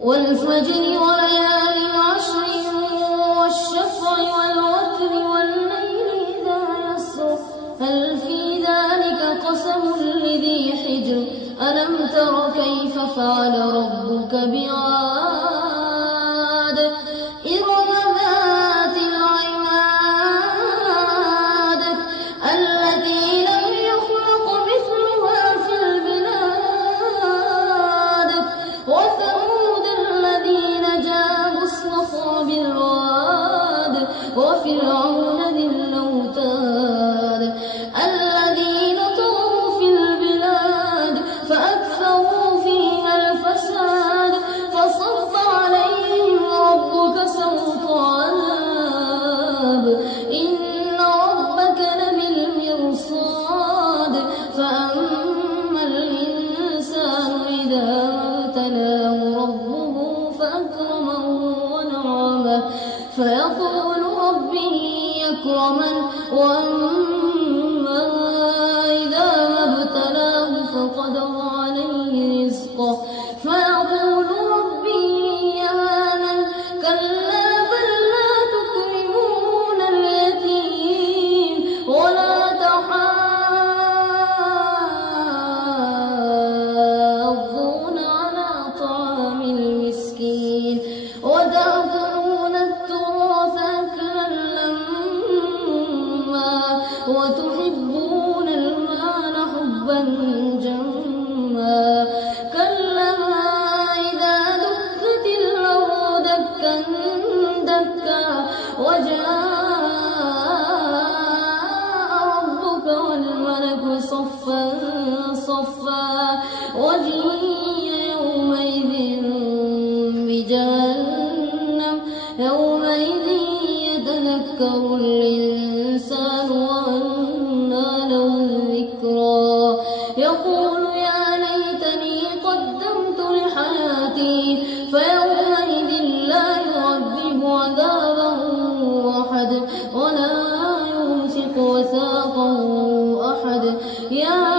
والفجر وليال عشر والشفع والوتر والليل إذا يسر هل في ذلك قسم لذي حجر ألم تر كيف فعل ربك بعاد إرم ذات العماد التي لم يخلق مثلها في البلاد وثمود الذين جابوا الصخر بالواد وفرعون ذي الأوتاد الذين طغوا في البلاد فأكثروا فيها الفساد فصب عليهم ربك سوط عذاب إن ربك لبالمرصاد فأما الإنسان إذا ابتلاه ربه فأكرمه ونعمه فيقول ربي أكرمن وأما إذا ما ابتلاه فقدر عليه رزقه فيقول ربي أهانن كلا بل لا تكرمون اليتيم ولا تحاضون على طعام المسكين وتأكلون التراث أكلا لما وتحبون المال حبا جما كلا إذا دكت الأرض دكا دكا وجاء ربك والملك صفا صفا وجيء يومئذ بجهنم يومئذ يتذكر الإنسان وأنى له الذكرى يقول يا ليتني قدمت لحياتي فيومئذ لا يعذب عذابه أحد ولا يوثق وثاقه أحد يا